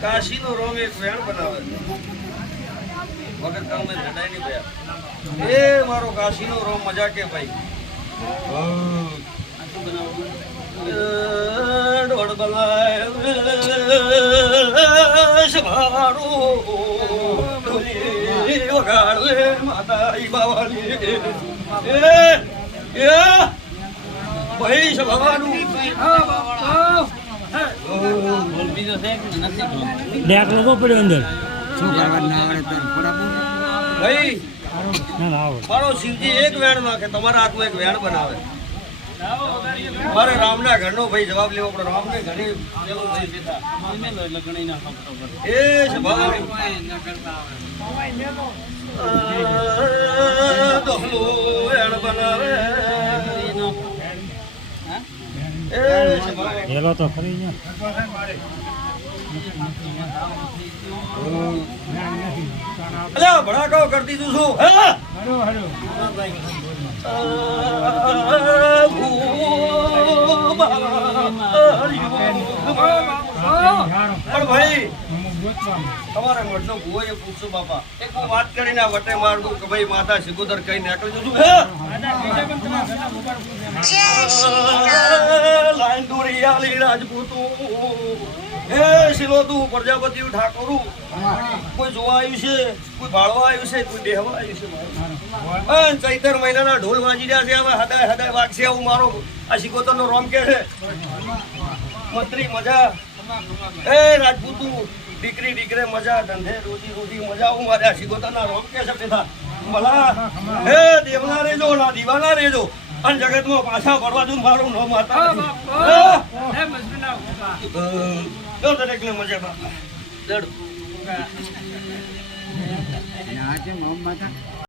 કાશી નો રોમ એક વેણ બનાવે વગર કામ મેં લડાઈ નહીં ગયા એ મારો કાશી નો રોમ મજા કે ભાઈ ઢોળ બનાય મારો વગાડ લે માતા બાવાની ભાઈ સભાવાનું ડેકલો તો પડ્યો અંદર ભાઈ મારો શિવજી એક વેણ નાખે તમારા હાથમાં એક વેણ બનાવે મારે રામના ઘરનો ભાઈ જવાબ લેવો પડે રામને ઘણી એ વેણ બનાવે હેલો તો ખરી ને અલ્યા ભડાકો કરતી તું શું હે પણ ભાઈ તમારા મઠનો ભૂવો એ પૂછશું બાપા એક હું વાત કરીને વટે માર દઉં કે ભાઈ માતા સિગોદર કઈ નીકળી જશું લાઈન દોરી આલી રાજપૂતું એ શિલો તું પ્રજાપતિ ઠાકોરું કોઈ જોવા આવ્યું છે કોઈ ભાળવા આવ્યું છે કોઈ બેહવા આવ્યું છે ચૈતર મહિનાના ઢોલ વાંચી રહ્યા છે હવે હદાય હદાય વાગશે એવું મારો આ સિકોતર નો રોમ કે છે મંત્રી મજા એ રાજપૂતું દીકરી દીકરે મજા ધંધે રોજી રોજી મજા હું મારે આ સિકોતર ના રોમ કે છે બેઠા ભલા હે દેવના રેજો ના દીવાના રેજો અને જગતમાં પાછા પડવા દઉં મારું નો માતા દરેકને મજા બાપા